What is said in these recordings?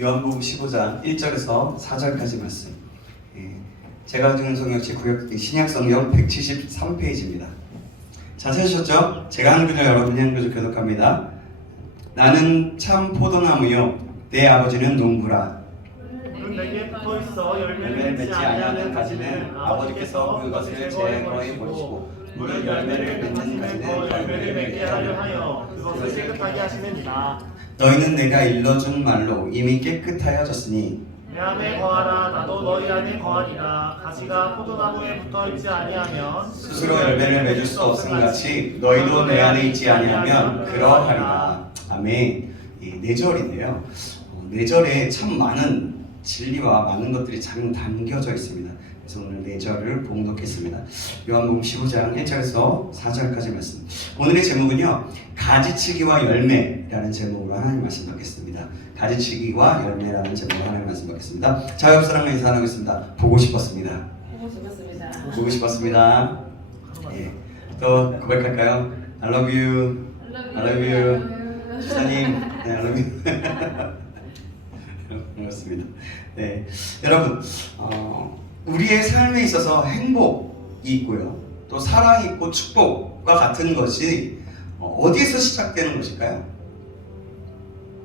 요한복음 15장 1절에서 4절까지 말씀. 제가 가지고 성경 구역 신약성경 173페이지입니다. 잘 찾으셨죠? 제가 하는 구절 여러분이 하는 구절 교독합니다. 나는 참 포도나무요 내 아버지는 농부라. 물은 내게 붙어있어 열매를 열매를 맺지 맺지 아니하는 가지는 아버지께서 그것을 제거해 버리시고 물을 열매를 맺는 가지는 더 열매를 맺게 하려 하여 그것을 깨끗하게 하시느니라. 너희는 내가 일러준 말로 이미 깨끗하여졌으니 내 안에 거하라. 나도 너희 안에 거하리라. 가지가 포도나무에 붙어있지 아니하면 스스로 열매를 맺을 수 없음같이 너희도 내 안에 있지 아니하면 그러하리라. 아멘. 이 4절인데요. 4절에 참 많은 진리와 많은 것들이 잘 담겨져 있습니다. 그래서 오늘 4절을 봉독했습니다. 요한복음 15장 1절에서 4절까지 말씀. 오늘의 제목은요, 가지치기와 열매라는 제목으로 하나님 말씀 받겠습니다. 가지치기와 열매라는 제목으로 하나님 말씀 받겠습니다. 자, 옆 사람과 인사 나누겠습니다. 보고 싶었습니다. 보고 싶었습니다. 예. 또 고백할까요? I love you. I love you. 주사님, 네, I love you. 반갑습니다. 네, 여러분, 우리의 삶에 있어서 행복이 있고요, 또 사랑이 있고 축복과 같은 것이 어디에서 시작되는 것일까요?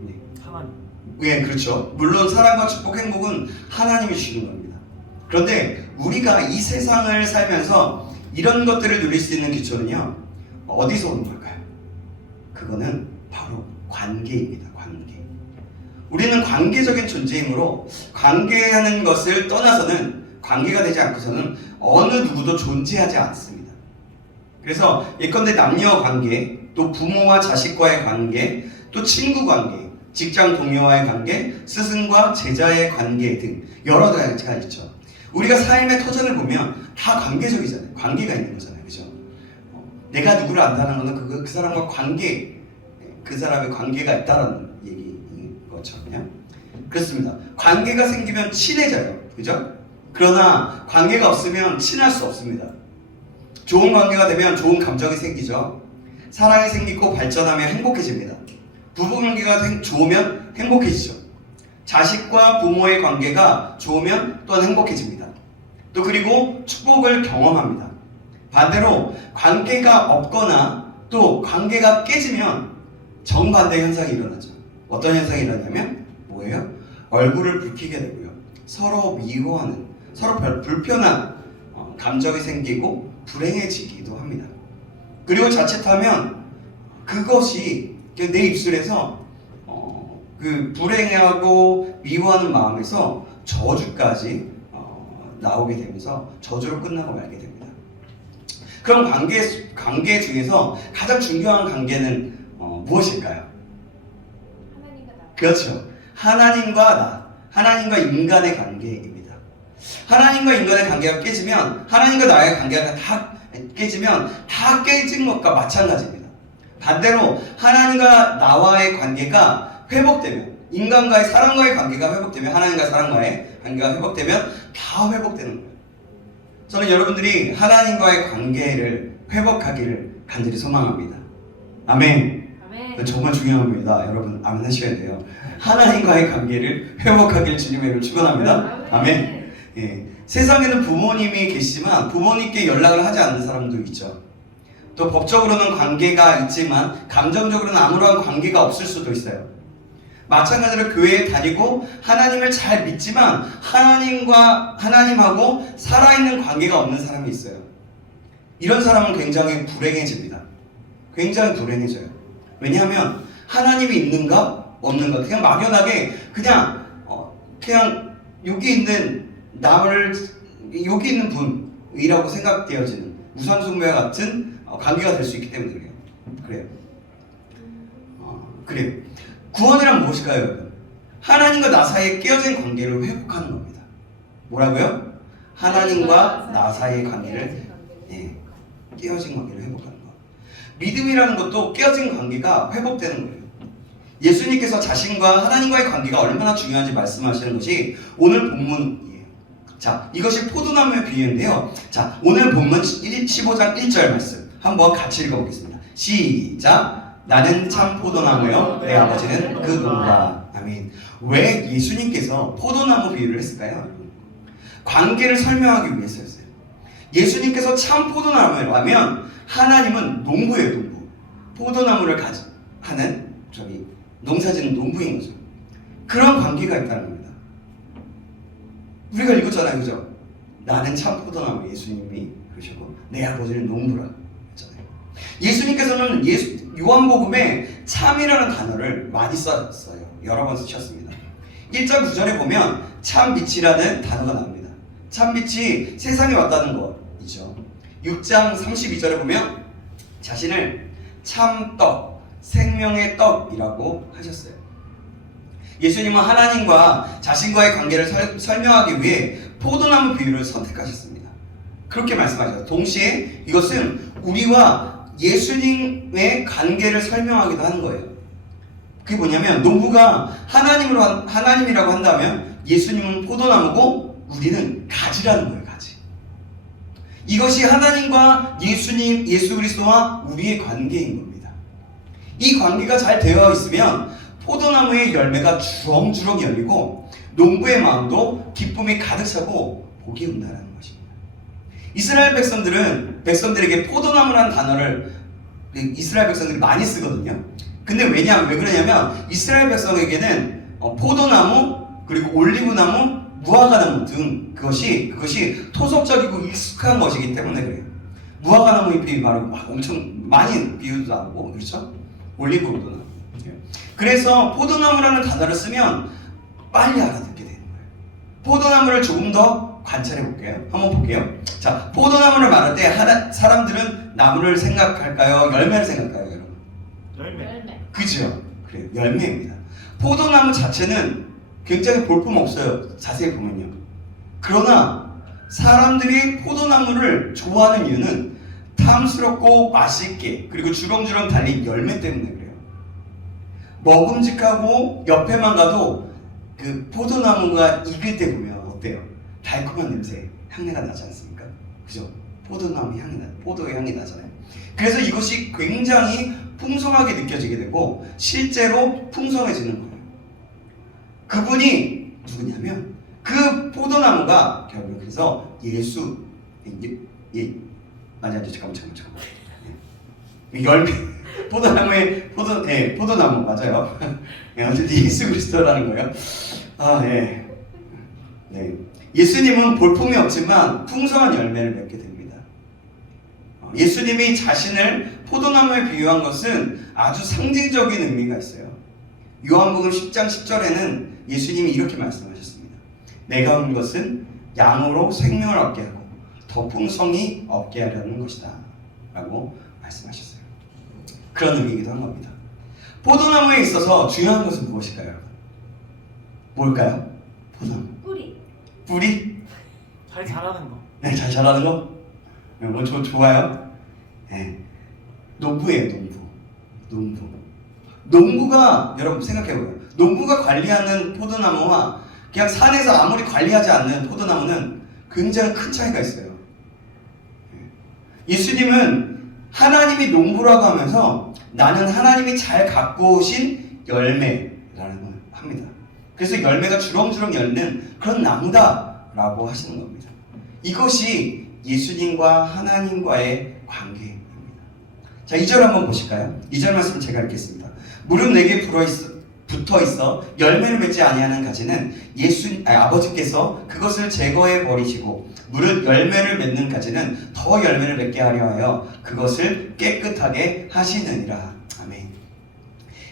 네. 하나님. 예, 그렇죠. 물론 사랑과 축복, 행복은 하나님이 주시는 겁니다. 그런데 우리가 이 세상을 살면서 이런 것들을 누릴 수 있는 기초는요, 어디서 오는 걸까요? 그거는 바로 관계입니다. 관계. 우리는 관계적인 존재이므로 관계하는 것을 떠나서는, 관계가 되지 않고서는 어느 누구도 존재하지 않습니다. 그래서 예컨대 남녀 관계, 또 부모와 자식과의 관계, 또 친구 관계, 직장 동료와의 관계, 스승과 제자의 관계 등 여러 가지가 있죠. 우리가 삶의 터전을 보면 다 관계적이잖아요. 관계가 있는 거잖아요. 그죠? 내가 누구를 안다는 것은 그 사람과 관계, 그 사람의 관계가 있다는 얘기인 것처럼요. 그렇습니다. 관계가 생기면 친해져요. 그죠? 그러나 관계가 없으면 친할 수 없습니다. 좋은 관계가 되면 좋은 감정이 생기죠. 사랑이 생기고 발전하면 행복해집니다. 부부관계가 좋으면 행복해지죠. 자식과 부모의 관계가 좋으면 또한 행복해집니다. 또 그리고 축복을 경험합니다. 반대로 관계가 없거나 또 관계가 깨지면 정반대 현상이 일어나죠. 어떤 현상이 일어나냐면 뭐예요? 얼굴을 붉히게 되고요, 서로 미워하는, 서로 불편한 감정이 생기고 불행해지기도 합니다. 그리고 자칫하면 그것이 내 입술에서 그 불행해하고 미워하는 마음에서 저주까지 나오게 되면서 저주로 끝나고 말게 됩니다. 그럼 관계 중에서 가장 중요한 관계는 무엇일까요? 하나님과 나. 그렇죠. 하나님과 나, 하나님과 인간의 관계입니다. 하나님과 인간의 관계가 깨지면, 하나님과 나의 관계가 다 깨지면 다 깨진 것과 마찬가지입니다. 반대로 하나님과 나와의 관계가 회복되면, 인간과의 사랑과의 관계가 회복되면, 하나님과 사랑과의 관계가 회복되면 다 회복되는 거예요. 저는 여러분들이 하나님과의 관계를 회복하기를 간절히 소망합니다. 아멘. 아멘. 정말 중요합니다. 여러분 아멘 하셔야 돼요. 하나님과의 관계를 회복하기를 주님의 이름으로 축원합니다. 아멘. 예. 세상에는 부모님이 계시지만 부모님께 연락을 하지 않는 사람도 있죠. 또 법적으로는 관계가 있지만 감정적으로는 아무런 관계가 없을 수도 있어요. 마찬가지로 교회에 다니고 하나님을 잘 믿지만 하나님하고 살아있는 관계가 없는 사람이 있어요. 이런 사람은 굉장히 불행해집니다. 굉장히 불행해져요. 왜냐하면 하나님이 있는가 없는가, 그냥 막연하게 그냥 여기 있는 나를, 여기 있는 분이라고 생각되어지는 우상숭배와 같은 관계가 될 수 있기 때문에 그래요. 그래요. 구원이란 무엇일까요, 여러분? 하나님과 나 사이에 깨어진 관계를 회복하는 겁니다. 뭐라고요? 하나님과 나 사이의 관계를, 깨어진 관계를 회복하는 것. 믿음이라는 것도 깨어진 관계가 회복되는 거예요. 예수님께서 자신과 하나님과의 관계가 얼마나 중요한지 말씀하시는 것이 오늘 본문이에요. 자, 이것이 포도나무의 비유인데요. 자, 오늘 본문 15장 1절 말씀 한번 같이 읽어보겠습니다. 시작! 나는 참 포도나무요 내 아버지는 그 농부라. 아멘. 왜 예수님께서 포도나무 비유를 했을까요? 관계를 설명하기 위해서였어요. 예수님께서 참 포도나무라면 하나님은 농부예요, 농부. 포도나무를 하는 농사짓는 농부인 거죠. 그런 관계가 있다는 겁니다. 우리가 읽었잖아요, 그죠? 나는 참 포도나무, 예수님이 그러시고 내 아버지는 농부라 했잖아요. 예수님께서는 요한복음에 참이라는 단어를 많이 썼어요. 여러 번 쓰셨습니다. 1장 9절에 보면 참빛이라는 단어가 나옵니다. 참빛이 세상에 왔다는 것이죠. 6장 32절에 보면 자신을 참떡, 생명의 떡이라고 하셨어요. 예수님은 하나님과 자신과의 관계를 설명하기 위해 포도나무 비유를 선택하셨습니다. 그렇게 말씀하셨어요. 동시에 이것은 우리와 예수님의 관계를 설명하기도 하는 거예요. 그게 뭐냐면 농부가 하나님이라고 한다면 예수님은 포도나무고 우리는 가지라는 거예요. 가지. 이것이 하나님과 예수님, 예수 그리스도와 우리의 관계인 겁니다. 이 관계가 잘 되어 있으면 포도나무의 열매가 주렁주렁 열리고 농부의 마음도 기쁨이 가득 차고 복이 온다는 것입니다. 이스라엘 백성들에게 포도나무라는 단어를 이스라엘 백성들이 많이 쓰거든요. 근데 왜 그러냐면 이스라엘 백성에게는 포도나무 그리고 올리브나무, 무화과나무 등 그것이 토속적이고 익숙한 것이기 때문에 그래요. 무화과나무 잎이 바로 엄청 많이 비유도 나오고 그렇죠? 올리브도 나오고. 그래서 포도나무라는 단어를 쓰면 빨리 알아듣게 되는 거예요. 포도나무를 조금 더 관찰해 볼게요. 한번 볼게요. 자, 포도나무를 말할 때 사람들은 나무를 생각할까요? 열매를 생각할까요, 여러분? 열매. 그죠? 그래요. 열매입니다. 포도나무 자체는 굉장히 볼품 없어요. 자세히 보면요. 그러나 사람들이 포도나무를 좋아하는 이유는 탐스럽고 맛있게 그리고 주렁주렁 달린 열매 때문에 그래요. 먹음직하고 옆에만 가도 그 포도나무가 익을 때 보면 어때요? 달콤한 냄새, 향내가 나지 않습니까? 그죠? 포도나무 포도의 향이 나잖아요. 그래서 이것이 굉장히 풍성하게 느껴지게 되고 실제로 풍성해지는 거예요. 그분이 누구냐면 그 포도나무가 결국 그래서 잠깐만. 열매 포도나무의 포도나무 맞아요. 어쨌든 예수 그리스도라는 거예요. 예수님은 볼품이 없지만 풍성한 열매를 맺게 됩니다. 예수님이 자신을 포도나무에 비유한 것은 아주 상징적인 의미가 있어요. 요한복음 10장 10절에는 예수님이 이렇게 말씀하셨습니다. 내가 온 것은 양으로 생명을 얻게 하고 더 풍성히 얻게 하려는 것이다 라고 말씀하셨어요. 그런 의미이기도 한 겁니다. 포도나무에 있어서 중요한 것은 무엇일까요? 뭘까요? 포도나무 뿌리? 잘 자라는 거. 네, 잘 자라는 거? 좋아요? 네. 농부예요, 농부. 농부가, 여러분 생각해보세요. 농부가 관리하는 포도나무와 그냥 산에서 아무리 관리하지 않는 포도나무는 굉장히 큰 차이가 있어요. 예수님은 하나님이 농부라고 하면서 나는 하나님이 잘 갖고 오신 열매라는 걸 합니다. 그래서 열매가 주렁주렁 열리는 그런 나무다라고 하시는 겁니다. 이것이 예수님과 하나님과의 관계입니다. 자, 2절 한번 보실까요? 2절 말씀 제가 읽겠습니다. 무릇 내게 붙어 있어 열매를 맺지 아니하는 가지는 아버지께서 그것을 제거해 버리시고 무릇 열매를 맺는 가지는 더 열매를 맺게 하려 하여 그것을 깨끗하게 하시느니라. 아멘.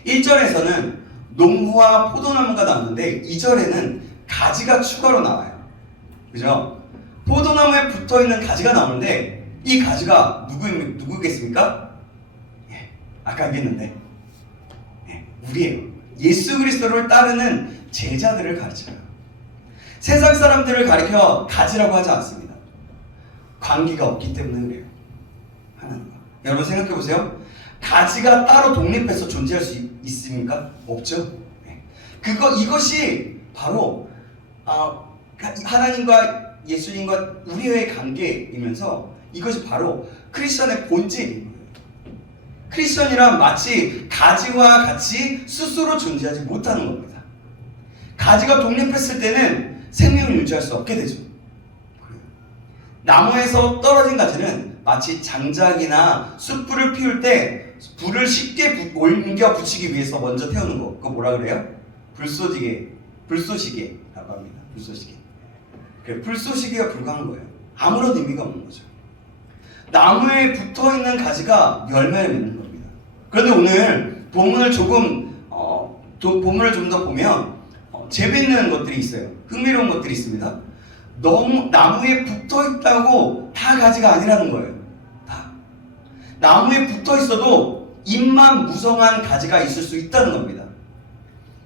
1절에서는 농부와 포도나무가 나오는데 2절에는 가지가 추가로 나와요. 그죠? 포도나무에 붙어 있는 가지가 나오는데 이 가지가 누구겠습니까? 아까 얘기했는데 우리예요. 예수 그리스도를 따르는 제자들을 가르쳐요. 세상 사람들을 가리켜 가지라고 하지 않습니다. 관계가 없기 때문에 그래요. 하나님과. 여러분 생각해 보세요. 가지가 따로 독립해서 존재할 수 있습니까? 없죠. 이것이 바로 하나님과 예수님과 우리의 관계이면서 이것이 바로 크리스천의 본질인 거예요. 크리스천이란 마치 가지와 같이 스스로 존재하지 못하는 겁니다. 가지가 독립했을 때는 생명을 유지할 수 없게 되죠. 나무에서 떨어진 가지는 마치 장작이나 숯불을 피울 때 불을 쉽게 옮겨 붙이기 위해서 먼저 태우는 거. 그거 뭐라 그래요? 불쏘시개라고 합니다. 불쏘시개. 불쏘시개가 불과한 거예요. 아무런 의미가 없는 거죠. 나무에 붙어있는 가지가 열매를 맺는 겁니다. 그런데 오늘 본문을 본문을 좀 더 보면 재밌는 것들이 있어요. 흥미로운 것들이 있습니다. 너무 나무에 붙어있다고 다 가지가 아니라는 거예요. 다. 나무에 붙어있어도 잎만 무성한 가지가 있을 수 있다는 겁니다.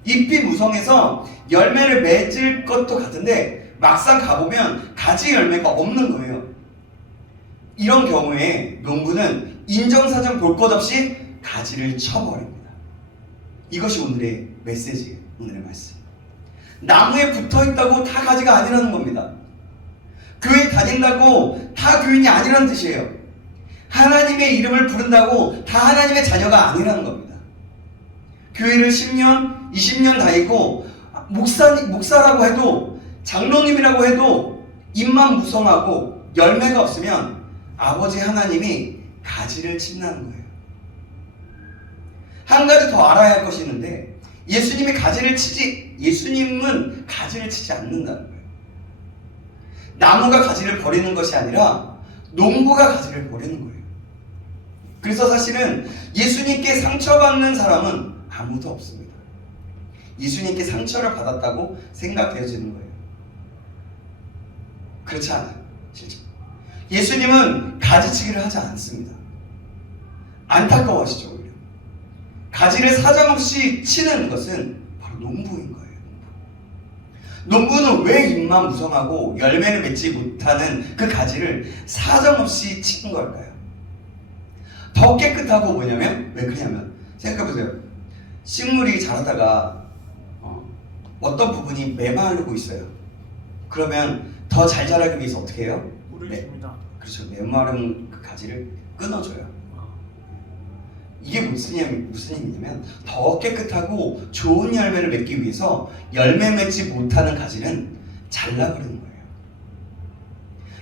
잎이 무성해서 열매를 맺을 것도 같은데 막상 가보면 가지 열매가 없는 거예요. 이런 경우에 농부는 인정사정 볼 것 없이 가지를 쳐버립니다. 이것이 오늘의 메시지예요. 오늘의 말씀. 나무에 붙어있다고 다 가지가 아니라는 겁니다. 교회 다닌다고 다 교인이 아니라는 뜻이에요. 하나님의 이름을 부른다고 다 하나님의 자녀가 아니라는 겁니다. 교회를 10년, 20년 다니고 목사라고 해도 장로님이라고 해도 입만 무성하고 열매가 없으면 아버지 하나님이 가지를 친다는 거예요. 한 가지 더 알아야 할 것이 있는데 예수님은 가지를 치지 않는다는 거예요. 나무가 가지를 버리는 것이 아니라 농부가 가지를 버리는 거예요. 그래서 사실은 예수님께 상처받는 사람은 아무도 없습니다. 예수님께 상처를 받았다고 생각되어지는 거예요. 그렇지 않아요. 실제 예수님은 가지치기를 하지 않습니다. 안타까워하시죠. 오히려 가지를 사정없이 치는 것은 바로 농부인 거예요. 농부는 왜 잎만 무성하고 열매를 맺지 못하는 그 가지를 사정없이 치는 걸까요? 더 깨끗하고 뭐냐면, 왜 그러냐면 생각해보세요. 식물이 자라다가 어떤 부분이 메마르고 있어요. 그러면 더 잘 자라기 위해서 어떻게 해요? 물을 줍니다. 그렇죠. 메마른 그 가지를 끊어줘요. 이게 무슨 의미냐면 더 깨끗하고 좋은 열매를 맺기 위해서 열매 맺지 못하는 가지는 잘라버리는 거예요.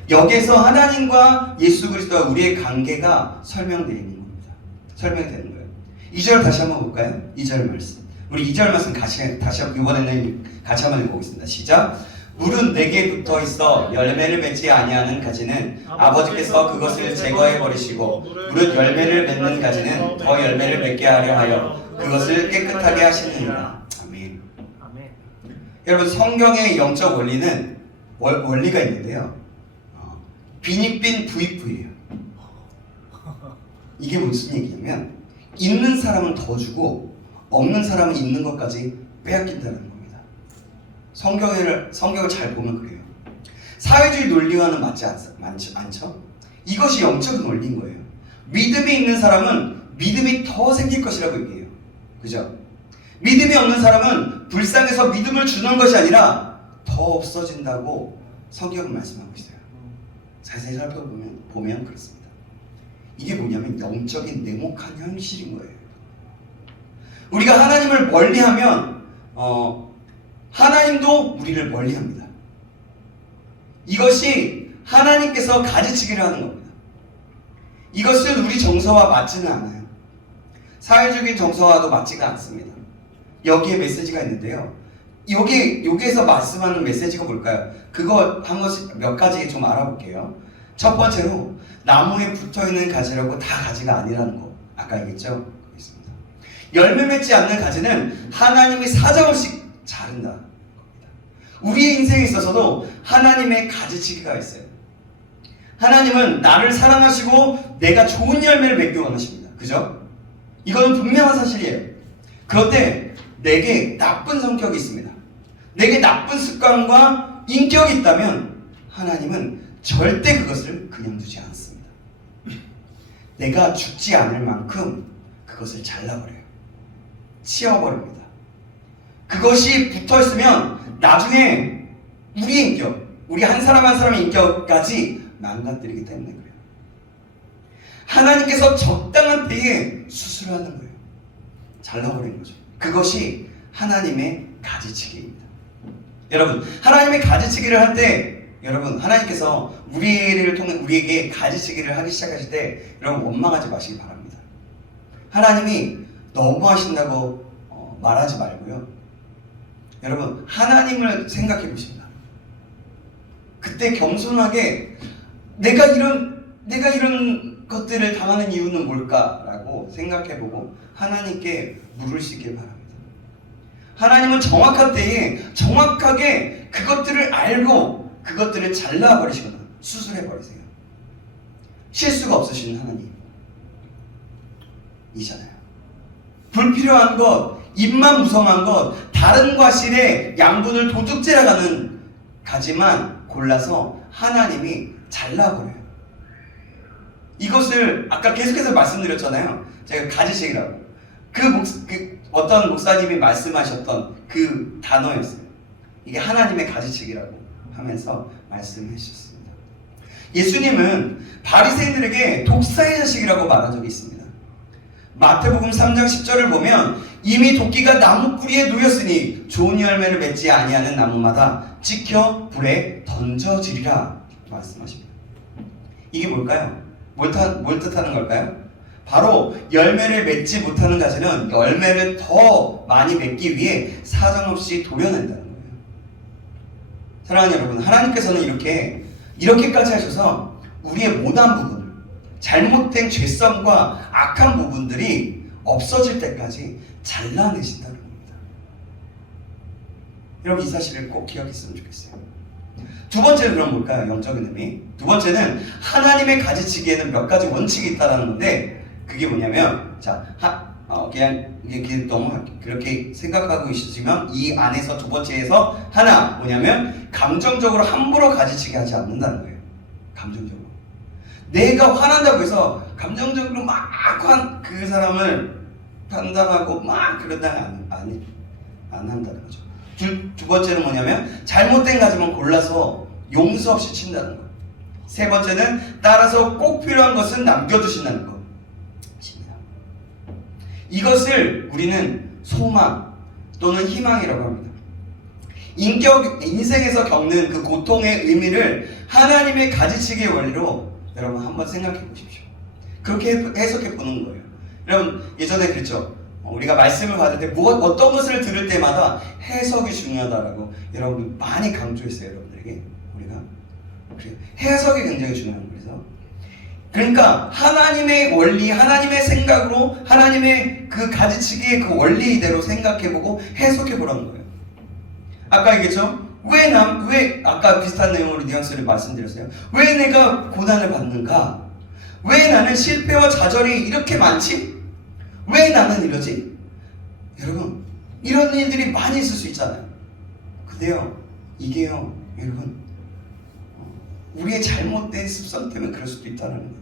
여기에서 하나님과 예수 그리스도와 우리의 관계가 설명되는 겁니다. 설명이 되는 거예요. 2절 다시 한번 볼까요? 2절 말씀. 우리 2절 말씀 이번에는 같이 한번 읽어보겠습니다. 시작. 물은 내게 붙어 있어 열매를 맺지 아니하는 가지는 아버지께서 그것을 제거해 버리시고 무릇 열매를 맺는 가지는 더 열매를 맺게 하려 하여 그것을 깨끗하게 하시느니라. 아멘. 아멘. 여러분, 성경의 영적 원리는 원리가 있는데요. 빈익빈 부익부예요. 이게 무슨 얘기냐면 있는 사람은 더 주고 없는 사람은 있는 것까지 빼앗긴다는 겁니다. 성경을 잘 보면 그래요. 사회주의 논리와는 맞지 않죠? 이것이 영적인 원리인 거예요. 믿음이 있는 사람은 믿음이 더 생길 것이라고 얘기해요. 그죠? 믿음이 없는 사람은 불쌍해서 믿음을 주는 것이 아니라 더 없어진다고 성경은 말씀하고 있어요. 자세히 살펴보면 그렇습니다. 이게 뭐냐면 영적인 냉혹한 현실인 거예요. 우리가 하나님을 멀리하면 하나님도 우리를 멀리합니다. 이것이 하나님께서 가지치기를 하는 겁니다. 이것은 우리 정서와 맞지는 않아요. 사회적인 정서와도 맞지가 않습니다. 여기에 메시지가 있는데요. 여기에서 말씀하는 메시지가 뭘까요? 그거 몇 가지 좀 알아볼게요. 첫 번째로 나무에 붙어있는 가지라고 다 가지가 아니라는 거. 아까 얘기했죠? 있습니다. 열매 맺지 않는 가지는 하나님이 사정없이 자른다 겁니다. 우리의 인생에 있어서도 하나님의 가지치기가 있어요. 하나님은 나를 사랑하시고 내가 좋은 열매를 맺기 원하십니다. 그죠? 이거는 분명한 사실이에요. 그런데 내게 나쁜 성격이 있습니다. 내게 나쁜 습관과 인격이 있다면 하나님은 절대 그것을 그냥 두지 않습니다. 내가 죽지 않을 만큼 그것을 잘라버려요. 치워버립니다. 그것이 붙어있으면 나중에 우리의 인격, 우리 한 사람 한 사람의 인격까지 망가뜨리기 때문에 그래요. 하나님께서 적당한 때에 수술하는 거예요. 잘라버리는 거죠. 그것이 하나님의 가지치기입니다. 여러분, 하나님의 가지치기를 할 때, 여러분, 하나님께서 우리를 통해 우리에게 가지치기를 하기 시작하실 때, 여러분 원망하지 마시기 바랍니다. 하나님이 너무 하신다고 말하지 말고요. 여러분, 하나님을 생각해 보십니다. 그때 겸손하게 내가 이런 것들을 당하는 이유는 뭘까라고 생각해 보고 하나님께 물으시길 바랍니다. 하나님은 정확한 때에 정확하게 그것들을 알고 그것들을 잘라버리시거나 수술해버리세요. 실수가 없으신 하나님이잖아요. 불필요한 것, 입만 무성한 것, 다른 과실에 양분을 도둑질해가는 가지만 골라서 하나님이 잘라버려요. 이것을 아까 계속해서 말씀드렸잖아요. 제가 가지치기라고. 어떤 목사님이 말씀하셨던 그 단어였어요. 이게 하나님의 가지치기라고 하면서 말씀해 주셨습니다. 예수님은 바리새인들에게 독사의 자식이라고 말한 적이 있습니다. 마태복음 3장 10절을 보면 이미 도끼가 나무 뿌리에 놓였으니 좋은 열매를 맺지 아니하는 나무마다 찍혀 불에 던져지리라 말씀하십니다. 이게 뭘까요? 뭘 뜻하는 걸까요? 바로 열매를 맺지 못하는 가지는 열매를 더 많이 맺기 위해 사정없이 도려낸다는 거예요. 사랑하는 여러분, 하나님께서는 이렇게까지 하셔서 우리의 못난 부분을, 잘못된 죄성과 악한 부분들이 없어질 때까지 잘라내신다는 겁니다. 여러분, 이 사실을 꼭 기억했으면 좋겠어요. 두 번째는 그럼 뭘까요? 영적인 의미. 두 번째는 하나님의 가지치기에는 몇 가지 원칙이 있다는 건데, 그게 뭐냐면, 그냥 이게 너무 그렇게 생각하고 있으시면 이 안에서 두 번째에서 하나 뭐냐면 감정적으로 함부로 가지치기 하지 않는다는 거예요. 감정적으로. 내가 화난다고 해서 감정적으로 막 그 사람을 판단하고 막 그러다가 안 한다는 거죠. 두 번째는 뭐냐면 잘못된 가지만 골라서 용서 없이 친다는 거. 세 번째는 따라서 꼭 필요한 것은 남겨두신다는 거. 이것을 우리는 소망 또는 희망이라고 합니다. 인생에서 겪는 그 고통의 의미를 하나님의 가지치기의 원리로 여러분 한번 생각해 보십시오. 그렇게 해석해 보는 거예요. 여러분 예전에 그랬죠. 우리가 말씀을 받을 때 어떤 것을 들을 때마다 해석이 중요하다라고 여러분 많이 강조했어요. 여러분들에게 우리가 해석이 굉장히 중요한 거예요. 그러니까 하나님의 원리, 하나님의 생각으로 하나님의 그 가지치기의 그 원리대로 생각해보고 해석해보라는 거예요. 아까 얘기했죠? 왜 아까 비슷한 내용으로 뉘앙스를 말씀드렸어요. 왜 내가 고난을 받는가? 왜 나는 실패와 좌절이 이렇게 많지? 왜 나는 이러지? 여러분, 이런 일들이 많이 있을 수 있잖아요. 근데요, 이게요, 여러분, 우리의 잘못된 습성 때문에 그럴 수도 있다는 겁니다.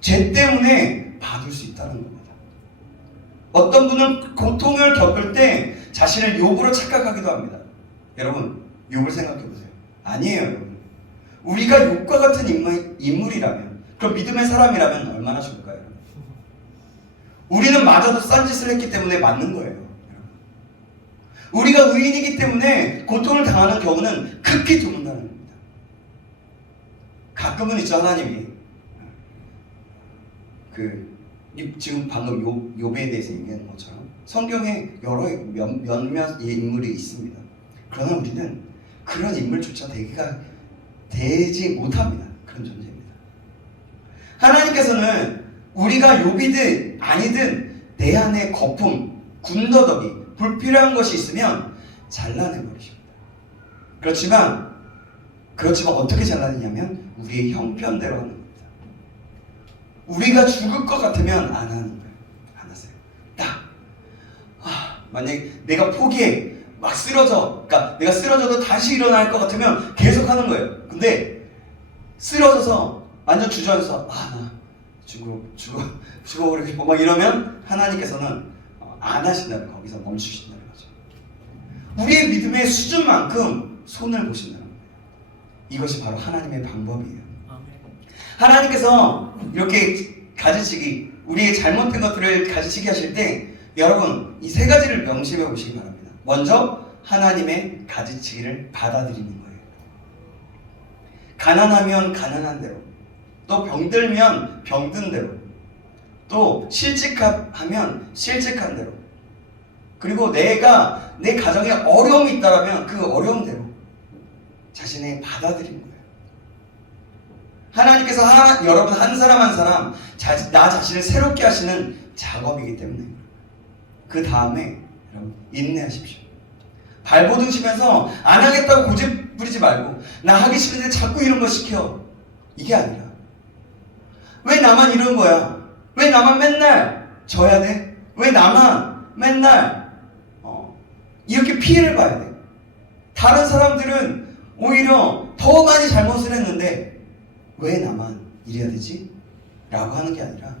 죄 때문에 받을 수 있다는 겁니다. 어떤 분은 고통을 겪을 때 자신을 욥으로 착각하기도 합니다. 여러분, 욥을 생각해 보세요. 아니에요, 여러분. 우리가 욥과 같은 인물이라면, 그럼 믿음의 사람이라면 얼마나 좋을까요? 여러분? 우리는 마저도 딴짓을 했기 때문에 맞는 거예요. 여러분. 우리가 의인이기 때문에 고통을 당하는 경우는 극히 드문다는 겁니다. 가끔은 있죠. 하나님이 지금 방금 욥에 대해서 얘기하는 것처럼 성경에 여러 몇몇 인물이 있습니다. 그러나 우리는 그런 인물조차 되지 못합니다. 그런 존재입니다. 하나님께서는 우리가 욥이든 아니든 내 안에 거품, 군더더기, 불필요한 것이 있으면 잘라내버리십니다. 그렇지만 어떻게 잘라내냐면 우리의 형편대로 하는 겁니다. 우리가 죽을 것 같으면 안 하는 거예요. 안 하세요. 만약에 내가 포기해, 막 쓰러져. 그러니까 내가 쓰러져도 다시 일어날 것 같으면 계속 하는 거예요. 근데 쓰러져서 완전 주저앉아서 나 죽어버리고 싶어 막 이러면 하나님께서는 안 하신다는 거예요. 거기서 멈추신다는 거죠. 우리의 믿음의 수준만큼 손을 보신다는 거예요. 이것이 바로 하나님의 방법이에요. 하나님께서 이렇게 가지치기, 우리의 잘못된 것들을 가지치기 하실 때 여러분 이 세 가지를 명심해 보시기 바랍니다. 먼저 하나님의 가지치기를 받아들이는 거예요. 가난하면 가난한 대로, 또 병들면 병든 대로, 또 실직하면 실직한 대로, 그리고 내가 내 가정에 어려움이 있다면 그 어려움대로 자신의 받아들이는 거예요. 하나님께서 여러분 한 사람 한 사람 나 자신을 새롭게 하시는 작업이기 때문에 그 다음에 여러분 인내하십시오. 발버둥 치면서 안 하겠다고 고집 부리지 말고 나 하기 싫은데 자꾸 이런 거 시켜. 이게 아니라 왜 나만 이런 거야? 왜 나만 맨날 져야 돼? 왜 나만 맨날 이렇게 피해를 봐야 돼? 다른 사람들은 오히려 더 많이 잘못을 했는데 왜 나만 이래야 되지? 라고 하는 게 아니라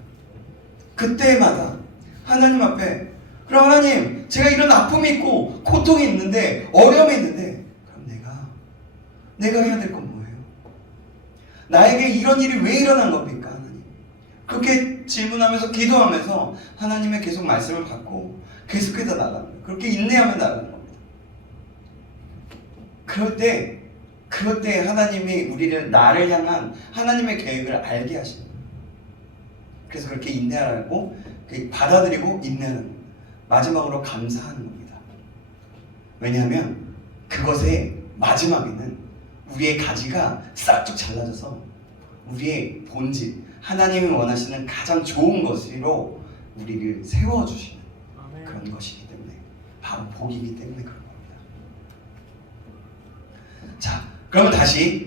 그때마다 하나님 앞에 그럼 하나님 제가 이런 아픔이 있고 고통이 있는데 어려움이 있는데 그럼 내가 해야 될 건 뭐예요? 나에게 이런 일이 왜 일어난 겁니까? 하나님 그렇게 질문하면서 기도하면서 하나님의 계속 말씀을 받고 계속해서 나가는 거예요. 그렇게 인내하며 나가는 겁니다. 그럴 때 하나님이 나를 향한 하나님의 계획을 알게 하시는 거예요. 그래서 그렇게 인내하라고 받아들이고 인내하는 겁니다. 마지막으로 감사하는 겁니다. 왜냐하면 그것의 마지막에는 우리의 가지가 싹둑 잘라져서 우리의 본질, 하나님이 원하시는 가장 좋은 것으로 우리를 세워주시는 그런 것이기 때문에 바로 복이기 때문에 그런 겁니다. 자, 그러면 다시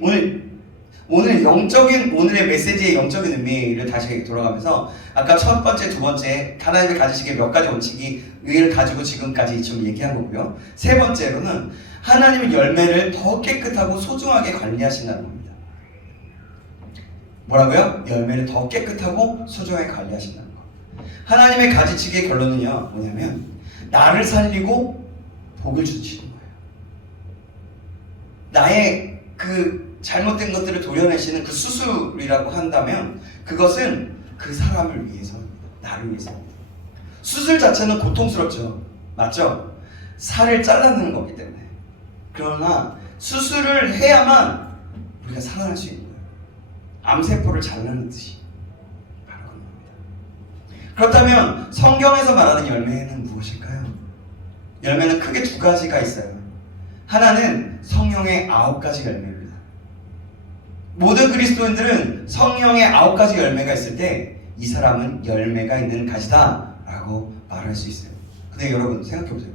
오늘의 메시지의 영적인 의미를 다시 돌아가면서 아까 첫 번째, 두 번째 하나님의 가지시기의 몇 가지 원칙을 가지고 지금까지 좀 얘기한 거고요. 세 번째로는 하나님의 열매를 더 깨끗하고 소중하게 관리하신다는 겁니다. 뭐라고요? 열매를 더 깨끗하고 소중하게 관리하신다는 거. 하나님의 가지치기의 결론은요 뭐냐면 나를 살리고 복을 주시는 거예요. 나의 그 잘못된 것들을 도려내시는 그 수술이라고 한다면 그것은 그 사람을 위해서입니다. 나를 위해서입니다. 수술 자체는 고통스럽죠. 맞죠? 살을 잘라내는 거기 때문에. 그러나 수술을 해야만 우리가 살아날 수 있는 거예요. 암세포를 잘라내듯이. 바로 그런 겁니다. 그렇다면 성경에서 말하는 열매는 무엇일까요? 열매는 크게 두 가지가 있어요. 하나는 성령의 9가지 열매입니다. 모든 그리스도인들은 성령의 9가지 열매가 있을 때 이 사람은 열매가 있는 가지다 라고 말할 수 있어요. 근데 여러분 생각해보세요.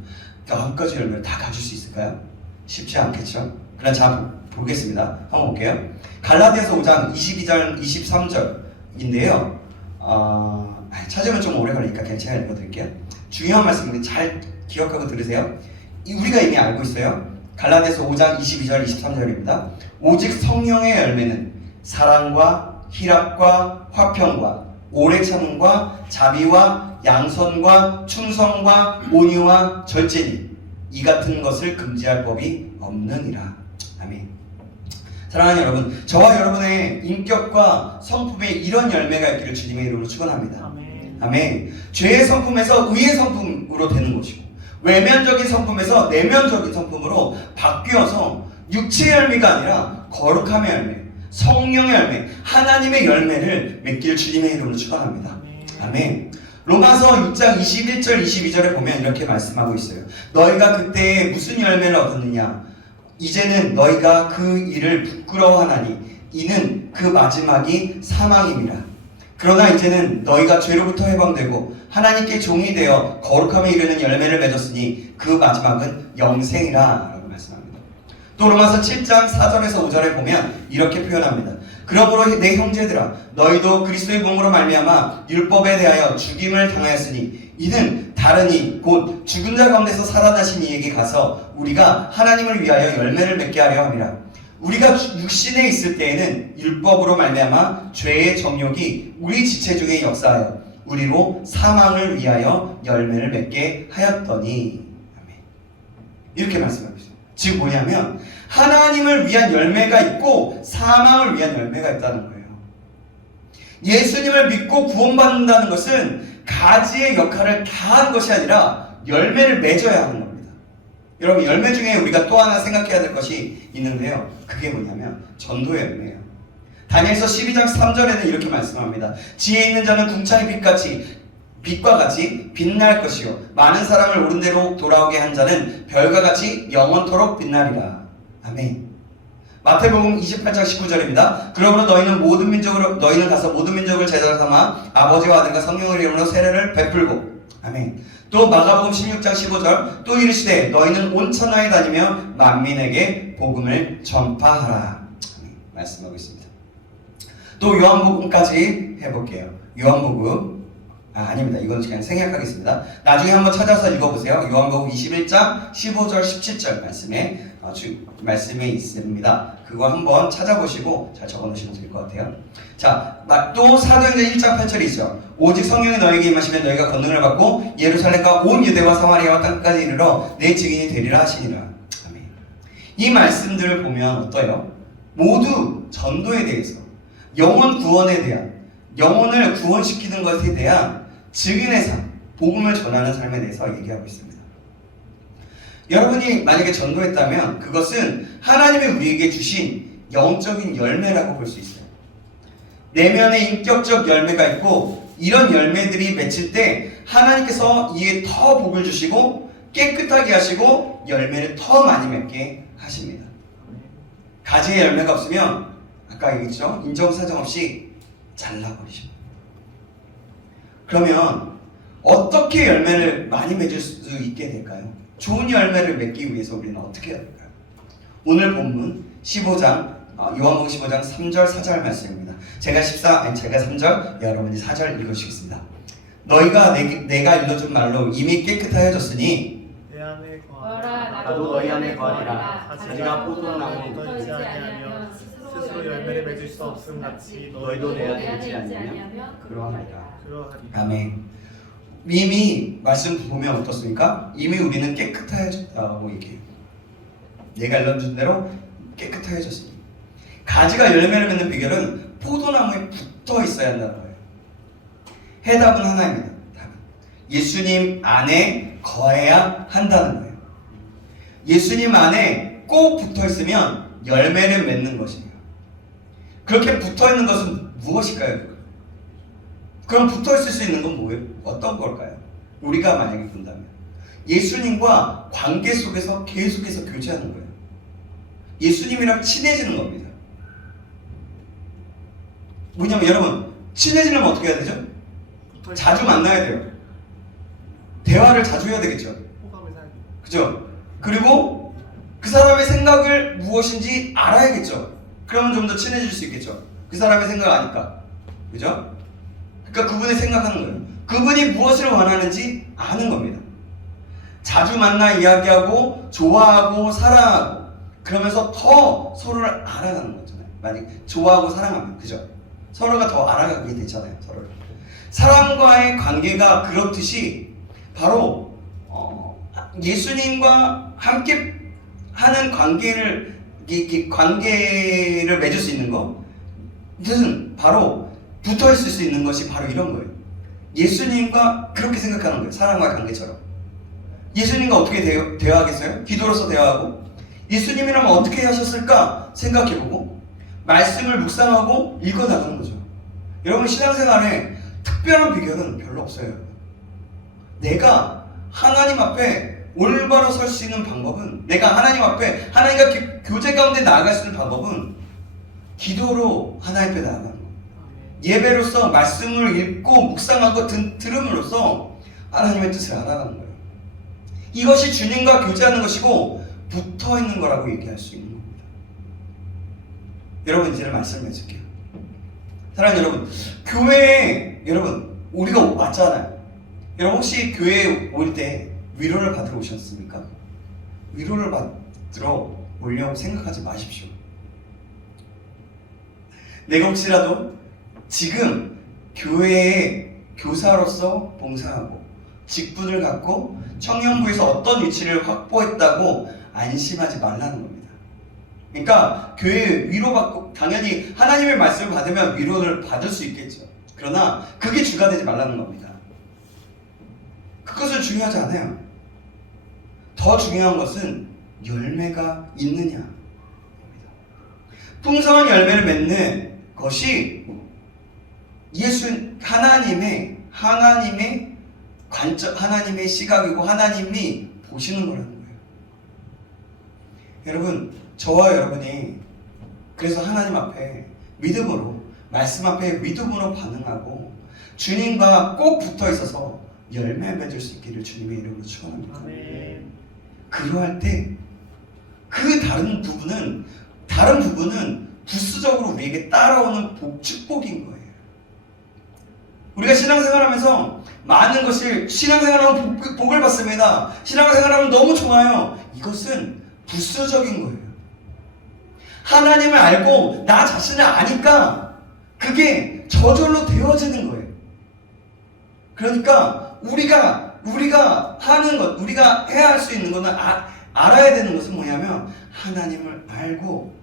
9가지 열매를 다 가질 수 있을까요? 쉽지 않겠죠? 그럼 자 보겠습니다. 한번 볼게요. 갈라디아서 5장 22절 23절인데요 찾으면 좀 오래 걸리니까 그냥 제가 읽어드릴게요. 중요한 말씀인데 잘 기억하고 들으세요. 우리가 이미 알고 있어요. 갈라디아서 5장 22절 23절입니다. 오직 성령의 열매는 사랑과 희락과 화평과 오래 참음과 자비와 양선과 충성과 온유와 절제니 이 같은 것을 금지할 법이 없느니라. 아멘. 사랑하는 여러분, 저와 여러분의 인격과 성품에 이런 열매가 있기를 주님의 이름으로 축원합니다. 아멘. 아멘. 죄의 성품에서 의의 성품으로 되는 것이고 외면적인 성품에서 내면적인 성품으로 바뀌어서 육체의 열매가 아니라 거룩함의 열매, 성령의 열매, 하나님의 열매를 맺길 주님의 이름으로 축원합니다. 아멘. 로마서 6장 21절 22절에 보면 이렇게 말씀하고 있어요. 너희가 그때 무슨 열매를 얻었느냐? 이제는 너희가 그 일을 부끄러워하나니 이는 그 마지막이 사망임이라. 그러나 이제는 너희가 죄로부터 해방되고 하나님께 종이 되어 거룩함에 이르는 열매를 맺었으니 그 마지막은 영생이라 라고 말씀합니다. 또 로마서 7장 4절에서 5절에 보면 이렇게 표현합니다. 그러므로 내 형제들아 너희도 그리스도의 몸으로 말미암아 율법에 대하여 죽임을 당하였으니 이는 다른 이 곧 죽은 자 가운데서 살아나신 이에게 가서 우리가 하나님을 위하여 열매를 맺게 하려 함이라. 우리가 육신에 있을 때에는 율법으로 말미암아 죄의 정욕이 우리 지체 중에 역사하여 우리로 사망을 위하여 열매를 맺게 하였더니. 아멘. 이렇게 말씀하고 있어요. 즉 뭐냐면 하나님을 위한 열매가 있고 사망을 위한 열매가 있다는 거예요. 예수님을 믿고 구원받는다는 것은 가지의 역할을 다한 것이 아니라 열매를 맺어야 하는 겁니다. 여러분, 열매 중에 우리가 또 하나 생각해야 될 것이 있는데요. 그게 뭐냐면 전도의 열매예요. 다니엘서 12장 3절에는 이렇게 말씀합니다. 지혜 있는 자는 궁창의 빛과 같이 빛날 것이요 많은 사람을 옳은 대로 돌아오게 한 자는 별과 같이 영원토록 빛나리라. 아멘. 마태복음 28장 19절입니다. 그러므로 너희는 가서 모든 민족을 제자로 삼아 아버지와 아들과 성령의 이름으로 세례를 베풀고. 아멘. 또 마가복음 16장 15절 또 이르시되 너희는 온 천하에 다니며 만민에게 복음을 전파하라. 아멘. 말씀하고 있습니다. 또 요한복음까지 해볼게요. 요한복음 아닙니다. 이건 그냥 생략하겠습니다. 나중에 한번 찾아서 읽어보세요. 요한복음 21장 15절 17절 말씀에 있습니다. 그거 한번 찾아보시고 잘 적어놓으시면 될 것 같아요. 자, 또 사도행전 1장 8절이 있죠. 오직 성령이 너에게 임하시면 너희가 권능을 받고 예루살렘과 온 유대와 사마리아와 땅까지 이르러 내 증인이 되리라 하시니라. 아멘. 이 말씀들을 보면 어때요? 모두 전도에 대해서, 영혼 구원에 대한, 영혼을 구원시키는 것에 대한 증인의 삶, 복음을 전하는 삶에 대해서 얘기하고 있습니다. 여러분이 만약에 전도했다면 그것은 하나님이 우리에게 주신 영적인 열매라고 볼 수 있어요. 내면에 인격적 열매가 있고 이런 열매들이 맺힐 때 하나님께서 이에 더 복을 주시고 깨끗하게 하시고 열매를 더 많이 맺게 하십니다. 가지의 열매가 없으면 아까 얘기했죠? 인정사정 없이 잘라버리십니다. 그러면 어떻게 열매를 많이 맺을 수 있게 될까요? 좋은 열매를 맺기 위해서 우리는 어떻게 해야 될까요? 오늘 본문 15장 요한복음 15장 3절 4절 말씀입니다. 제가 3절, 여러분이 4절 읽으시겠습니다. 너희가 내가 일러준 말로 이미 깨끗하여졌으니 내 안에 거하라 거하라. 나도 너희 안에 거하리라. 가지가 포도나무에 붙어있지 아니하면 스스로 열매를 맺을 수 없음 같이 너희도 내 안에 있지 않으면 그러하리라. 그러하리라. 아멘. 이미 말씀 보면 어떻습니까? 이미 우리는 깨끗해졌다고 얘기해요. 내가 일러준 대로 깨끗해졌습니다. 가지가 열매를 맺는 비결은 포도나무에 붙어 있어야 한다는 거예요. 해답은 하나입니다. 답은. 예수님 안에 거해야 한다는 거예요. 예수님 안에 꼭 붙어 있으면 열매를 맺는 것이에요. 그렇게 붙어 있는 것은 무엇일까요? 그럼 붙어 있을 수 있는 건 뭐예요? 어떤 걸까요? 우리가 만약에 본다면 예수님과 관계 속에서 계속해서 교제하는 거예요. 예수님이랑 친해지는 겁니다. 뭐냐면 여러분, 친해지려면 어떻게 해야 되죠? 자주 만나야 돼요. 대화를 자주 해야 되겠죠. 호감을 사야 돼. 그죠? 그리고 그 사람의 생각을 무엇인지 알아야겠죠. 그러면 좀 더 친해질 수 있겠죠. 그 사람의 생각을 아니까. 그죠? 그러니까 그분의 생각하는 거예요. 그분이 무엇을 원하는지 아는 겁니다. 자주 만나 이야기하고 좋아하고 사랑하고 그러면서 더 서로를 알아가는 거잖아요. 만약 좋아하고 사랑하면, 그죠? 서로가 더 알아가게 되잖아요. 서로를. 사람과의 관계가 그렇듯이 바로 예수님과 함께 하는 관계를 맺을 수 있는 것, 이것은 바로 붙어 있을 수 있는 것이 바로 이런 거예요. 예수님과 그렇게 생각하는 거예요. 사람과의 관계처럼. 예수님과 어떻게 대화하겠어요? 기도로서 대화하고, 예수님이라면 어떻게 하셨을까 생각해보고 말씀을 묵상하고 읽어나가는 거죠. 여러분, 신앙생활에 특별한 비결은 별로 없어요. 내가 하나님 앞에 올바로 설 수 있는 방법은, 내가 하나님 앞에 하나님과 교제 가운데 나아갈 수 있는 방법은 기도로 하나님 앞에 나아가는 거예요. 예배로서 말씀을 읽고 묵상하고 들음으로써 하나님의 뜻을 알아가는 거예요. 이것이 주님과 교제하는 것이고 붙어있는 거라고 얘기할 수 있는 겁니다. 여러분, 이제는 말씀을 해줄게요. 사랑하는 여러분, 교회에 여러분 우리가 왔잖아요. 여러분, 혹시 교회에 올 때 위로를 받으러 오셨습니까? 위로를 받으러 오려고 생각하지 마십시오. 내가 혹시라도 지금 교회의 교사로서 봉사하고 직분을 갖고 청년부에서 어떤 위치를 확보했다고 안심하지 말라는 겁니다. 그러니까 교회 위로받고 당연히 하나님의 말씀을 받으면 위로를 받을 수 있겠죠. 그러나 그게 주가 되지 말라는 겁니다. 그것은 중요하지 않아요. 더 중요한 것은 열매가 있느냐. 풍성한 열매를 맺는 것이 하나님의 관점, 하나님의 시각이고 하나님이 보시는 거라는 거예요. 여러분, 저와 여러분이 그래서 하나님 앞에 믿음으로, 말씀 앞에 믿음으로 반응하고 주님과 꼭 붙어 있어서 열매 맺을 수 있기를 주님의 이름으로 축원합니다. 아멘. 그러할 때 그 다른 부분은 부수적으로 우리에게 따라오는 축복인 거예요. 우리가 신앙생활하면서 많은 것을 신앙생활하면 복을 받습니다. 신앙생활하면 너무 좋아요. 이것은 부수적인 거예요. 하나님을 알고 나 자신을 아니까 그게 저절로 되어지는 거예요. 그러니까 우리가 하는 것, 우리가 해야 할 수 있는 것은 알아야 되는 것은 뭐냐면 하나님을 알고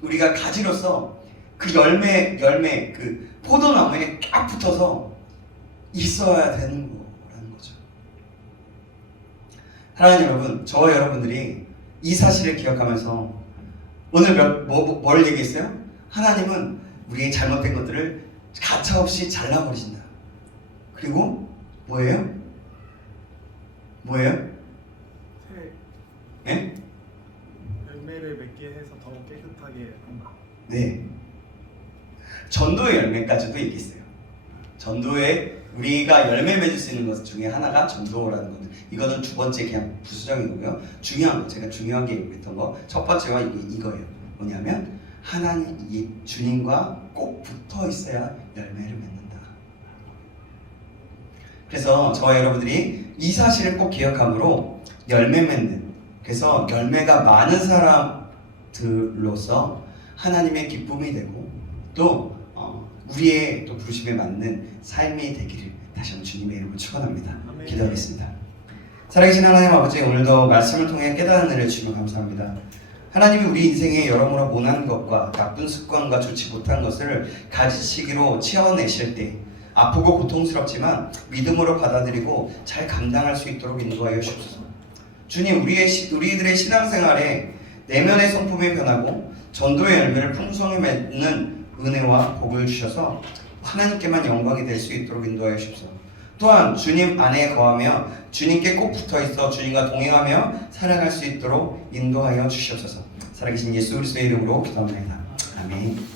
우리가 가지로서 그 열매 그 포도나무에 딱 붙어서 있어야 되는 거라는 거죠. 사랑하는 여러분, 저와 여러분들이 이 사실을 기억하면서 오늘 뭘 얘기했어요? 하나님은 우리의 잘못된 것들을 가차없이 잘라버리신다. 그리고 뭐예요? 네? 열매를 맺게 해서 더욱 깨끗하게 한다. 네. 전도의 열매까지도 얘기했어요. 전도에 우리가 열매 맺을 수 있는 것 중에 하나가 전도라는 거는 이거는 두 번째 그냥 부수적인 거고요. 중요한 거, 제가 중요하게 얘기했던 거 첫 번째가 이거예요. 뭐냐면 하나님, 주님과 꼭 붙어 있어야 열매를 맺는다. 그래서 저와 여러분들이 이 사실을 꼭 기억함으로 열매 맺는, 그래서 열매가 많은 사람들로서 하나님의 기쁨이 되고 또 우리의 또 부르심에 맞는 삶이 되기를 다시 한번 주님의 이름으로 축원합니다. 아멘. 기도하겠습니다. 살아계신 하나님 아버지, 오늘도 말씀을 통해 깨달은 은혜를 주시며 감사합니다. 하나님이 우리 인생에 여러모로 모난 것과 나쁜 습관과 좋지 못한 것을 가지치기로 치워내실 때 아프고 고통스럽지만 믿음으로 받아들이고 잘 감당할 수 있도록 인도하여 주옵소서. 주님, 우리들의 신앙생활에 내면의 성품이 변하고 전도의 열매를 풍성히 맺는 은혜와 복을 주셔서 하나님께만 영광이 될 수 있도록 인도하여 주옵소서. 또한 주님 안에 거하며 주님께 꼭 붙어있어 주님과 동행하며 살아갈 수 있도록 인도하여 주시옵소서. 살아계신 예수 그리스도의 이름으로 기도합니다. 아멘.